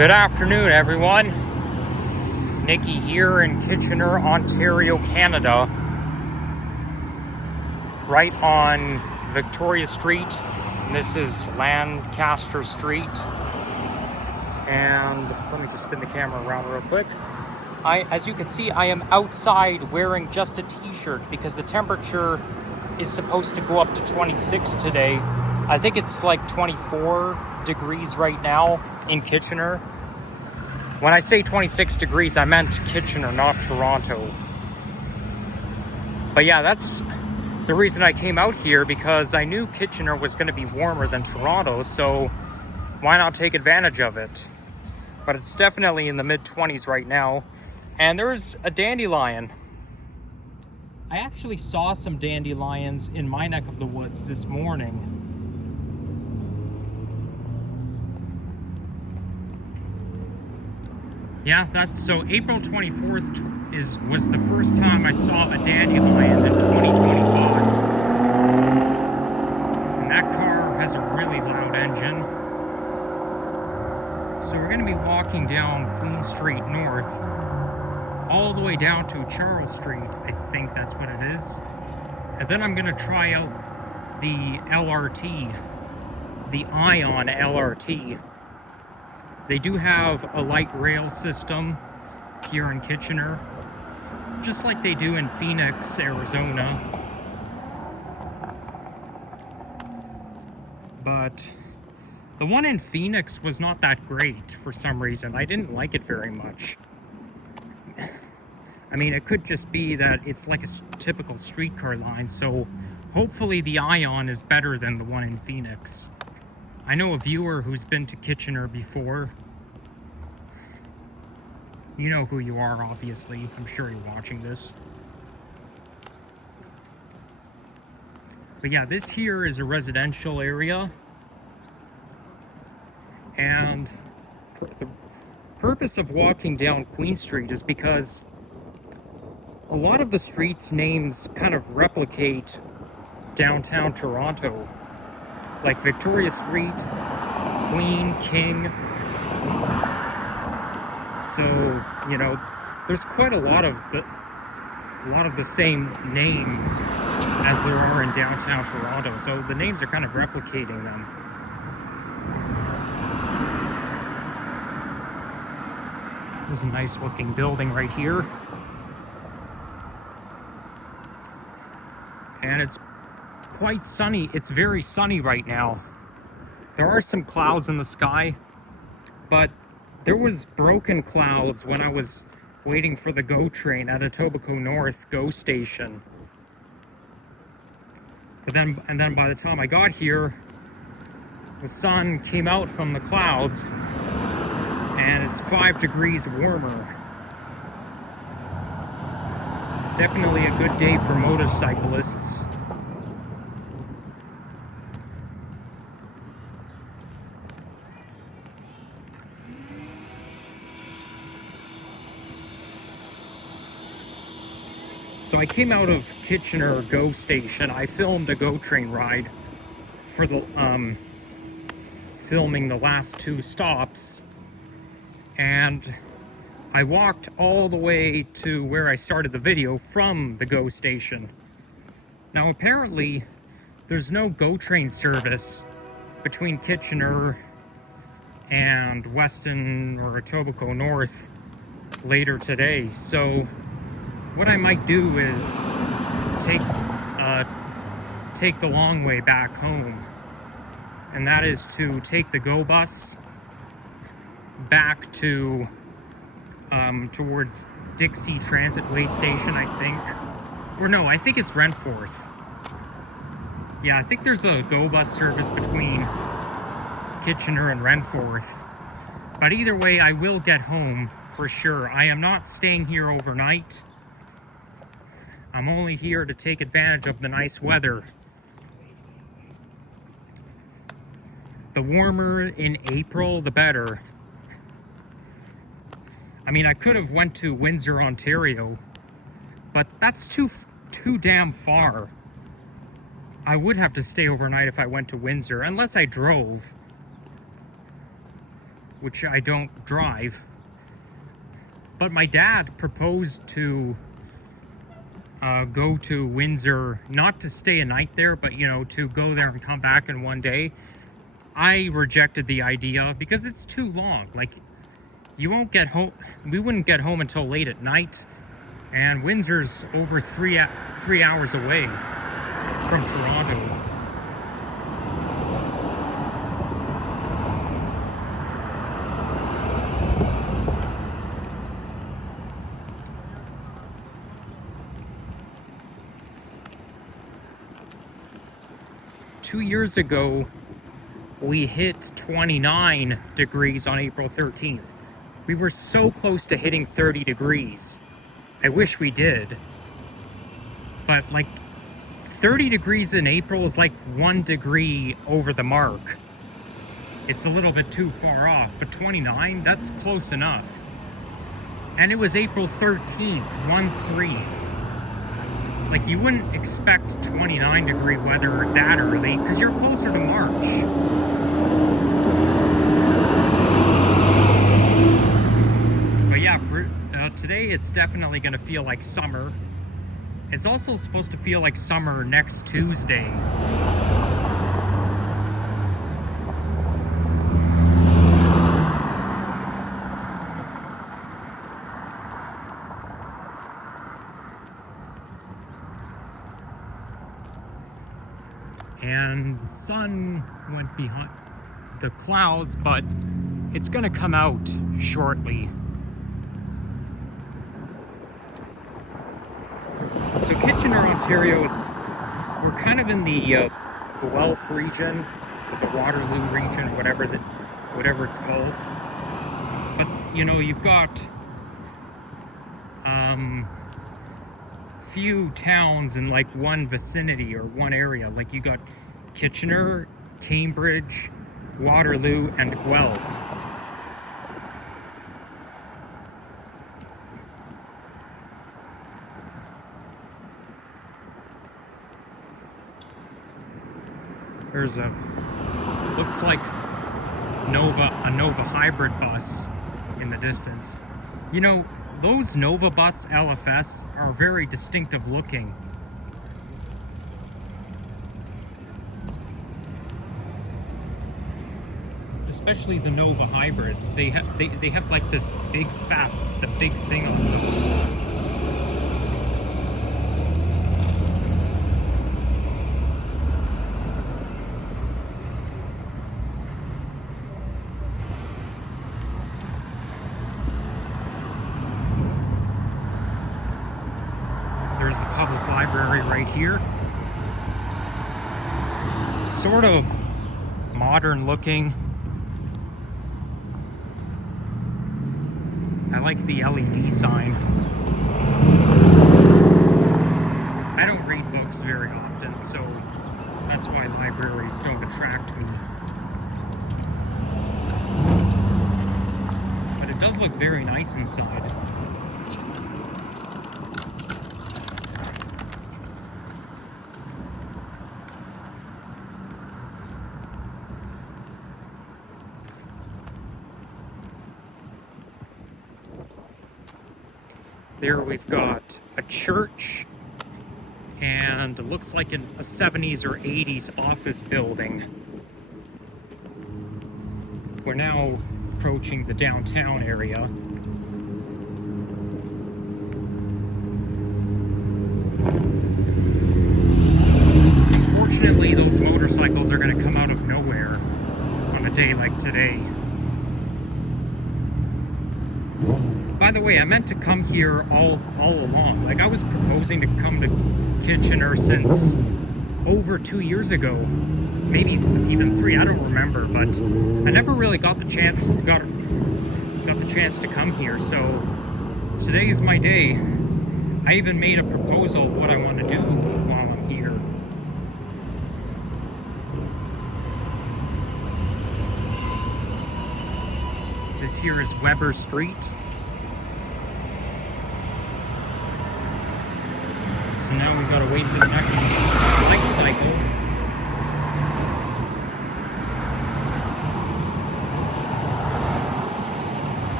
Good afternoon, everyone. Nikki here in Kitchener, Ontario, Canada. Right on Victoria Street. And this is Lancaster Street. And let me just spin the camera around real quick. As you can see, I am outside wearing just a t-shirt because the temperature is supposed to go up to 26 today. I think it's like 24 degrees right now in Kitchener. When I say 26 degrees, I meant Kitchener, not Toronto. But yeah, that's the reason I came out here, because I knew Kitchener was going to be warmer than Toronto, so why not take advantage of it? But it's definitely in the mid-20s right now. And there's a dandelion. I actually saw some dandelions in my neck of the woods this morning. Yeah, that's so April 24th was the first time I saw a dandelion in 2025. And that car has a really loud engine. So we're going to be walking down Queen Street North all the way down to Charles Street. I think that's what it is. And then I'm going to try out the LRT, the Ion LRT. They do have a light rail system here in Kitchener, just like they do in Phoenix, Arizona. But the one in Phoenix was not that great for some reason. I didn't like it very much. I mean, it could just be that it's like a typical streetcar line, so hopefully the Ion is better than the one in Phoenix. I know a viewer who's been to Kitchener before. You know who you are, obviously. I'm sure you're watching this. But yeah, this here is a residential area. And the purpose of walking down Queen Street is because a lot of the streets' names kind of replicate downtown Toronto. Like Victoria Street, Queen, King. So, you know, there's quite a lot of the same names as there are in downtown Toronto. So the names are kind of replicating them. There's a nice looking building right here. And it's quite sunny. It's very sunny right now. There are some clouds in the sky, but there was broken clouds when I was waiting for the GO train at Etobicoke North GO station. But then by the time I got here, the sun came out from the clouds and it's 5 degrees warmer. Definitely a good day for motorcyclists. So I came out of Kitchener GO station. I filmed a GO train ride for the filming the last 2 stops, and I walked all the way to where I started the video from the GO station. Now apparently there's no GO train service between Kitchener and Weston or Etobicoke North later today, so what I might do is take the long way back home, and that is to take the GO bus back to towards Dixie Transit Way Station, I think. Or no, I think it's Renforth. Yeah, I think there's a GO bus service between Kitchener and Renforth. But either way, I will get home for sure. I am not staying here overnight. I'm only here to take advantage of the nice weather. The warmer in April, the better. I mean, I could have went to Windsor, Ontario, but that's too damn far. I would have to stay overnight if I went to Windsor, unless I drove. which I don't drive. But my dad proposed to go to Windsor, not to stay a night there, but, you know, to go there and come back in one day. I rejected the idea because it's too long. Like, you won't get home, we wouldn't get home until late at night, and Windsor's over 3 hours away from Toronto. Two years ago, we hit 29 degrees on April 13th. We were so close to hitting 30 degrees. I wish we did. But like 30 degrees in April is like 1 degree over the mark. It's a little bit too far off, but 29, that's close enough. And it was April 13th, 1-3. Like, you wouldn't expect 29 degree weather that early because you're closer to March. But yeah, for today it's definitely going to feel like summer. It's also supposed to feel like summer next Tuesday. And the sun went behind the clouds, but it's going to come out shortly. So Kitchener, Ontario, we're kind of in the Guelph region, the Waterloo region, whatever it's called. But you know, you've got few towns in like one vicinity or one area. Like, you got Kitchener, Cambridge, Waterloo, and Guelph. There's looks like a Nova hybrid bus in the distance. You know, those Nova Bus LFS are very distinctive looking. Especially the Nova hybrids. They have like this big big thing on them. There's the public library right here. Sort of modern looking. I like the LED sign. I don't read books very often, so that's why libraries don't attract me. But it does look very nice inside. There we've got a church, and it looks like a 70s or 80s office building. We're now approaching the downtown area. Unfortunately, those motorcycles are going to come out of nowhere on a day like today. By the way, I meant to come here all along. Like, I was proposing to come to Kitchener since over 2 years ago, maybe even 3. I don't remember, but I never really got the chance to come here. So today is my day. I even made a proposal of what I want to do while I'm here. This here is Weber Street. So now we've got to wait for the next light cycle.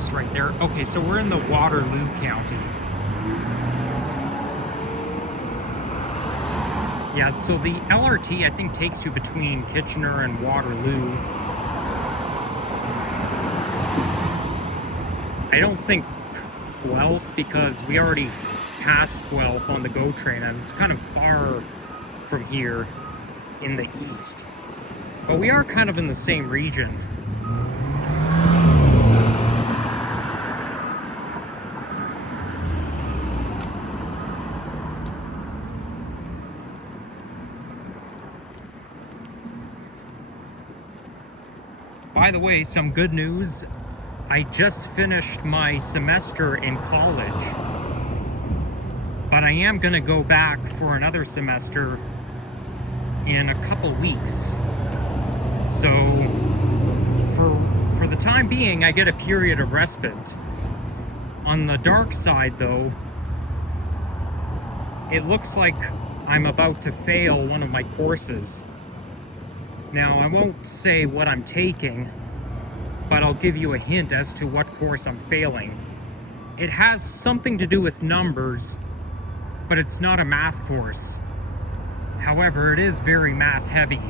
house right there. Okay, so we're in the Waterloo County. Yeah, so the LRT, I think, takes you between Kitchener and Waterloo. I don't think Guelph, because we already passed Guelph on the GO train, and it's kind of far from here in the east. But we are kind of in the same region. By the way, some good news. I just finished my semester in college, but I am going to go back for another semester in a couple weeks. So for the time being, I get a period of respite. On the dark side, though, it looks like I'm about to fail one of my courses. Now, I won't say what I'm taking, but I'll give you a hint as to what course I'm failing. It has something to do with numbers, but it's not a math course. However, it is very math heavy.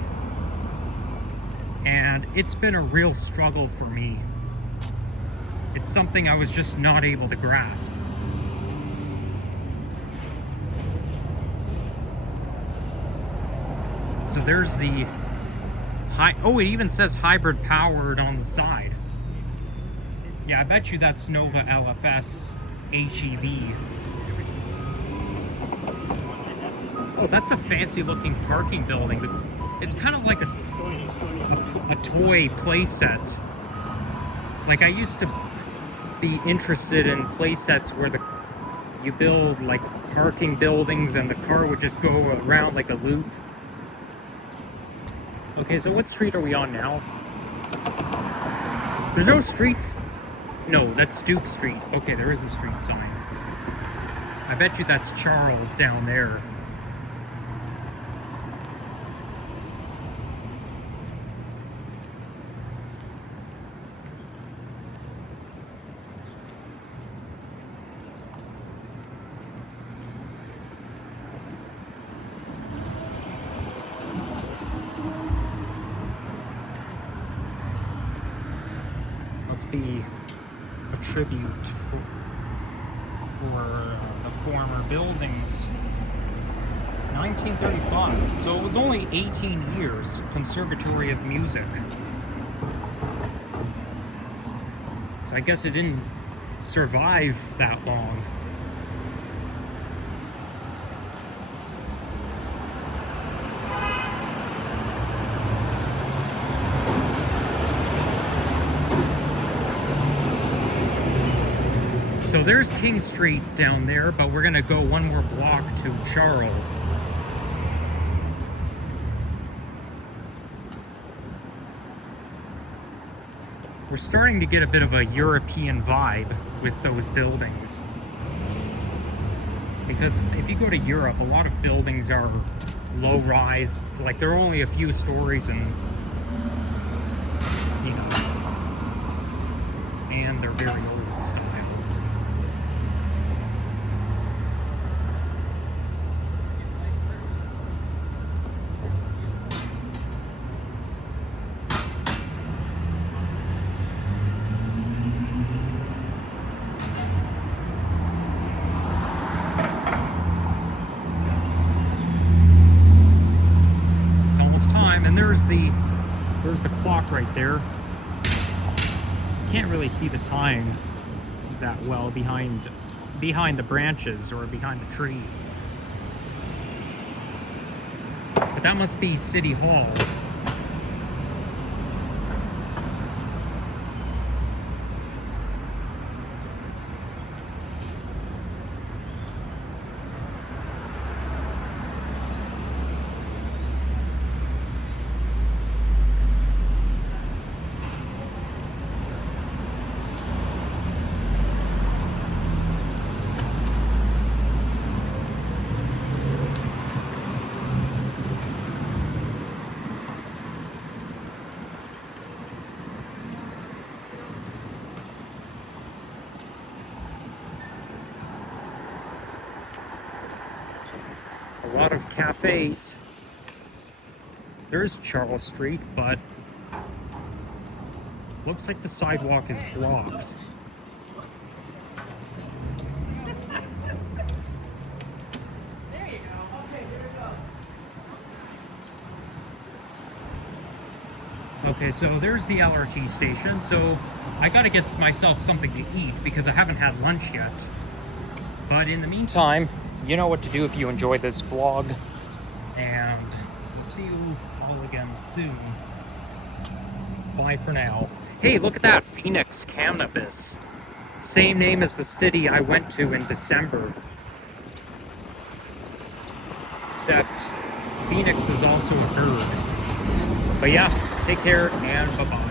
And it's been a real struggle for me. It's something I was just not able to grasp. So there's the oh, it even says hybrid powered on the side. Yeah, I bet you that's Nova LFS HEV. Oh, that's a fancy looking parking building. It's kind of like a toy play set. Like, I used to be interested in play sets where you build like parking buildings and the car would just go around like a loop. Okay, so what street are we on now? There's no streets. No, that's Duke Street. Okay, there is a street sign. I bet you that's Charles down there. Must be a tribute for the former buildings. 1935. So it was only 18 years, Conservatory of Music. So I guess it didn't survive that long. So there's King Street down there, but we're gonna go one more block to Charles. We're starting to get a bit of a European vibe with those buildings. Because if you go to Europe, a lot of buildings are low-rise, like they're only a few stories and, you know, and they're very old style. And there's the clock right there. Can't really see the time that well behind the branches or behind the tree. But that must be City Hall. A lot of cafes. There's Charles Street, but looks like the sidewalk is blocked. Okay, so there's the LRT station. So I gotta get myself something to eat because I haven't had lunch yet. But in the meantime, you know what to do if you enjoy this vlog. And we'll see you all again soon. Bye for now. Hey, look at that, Phoenix Cannabis. Same name as the city I went to in December. Except Phoenix is also a bird. But yeah, take care and bye-bye.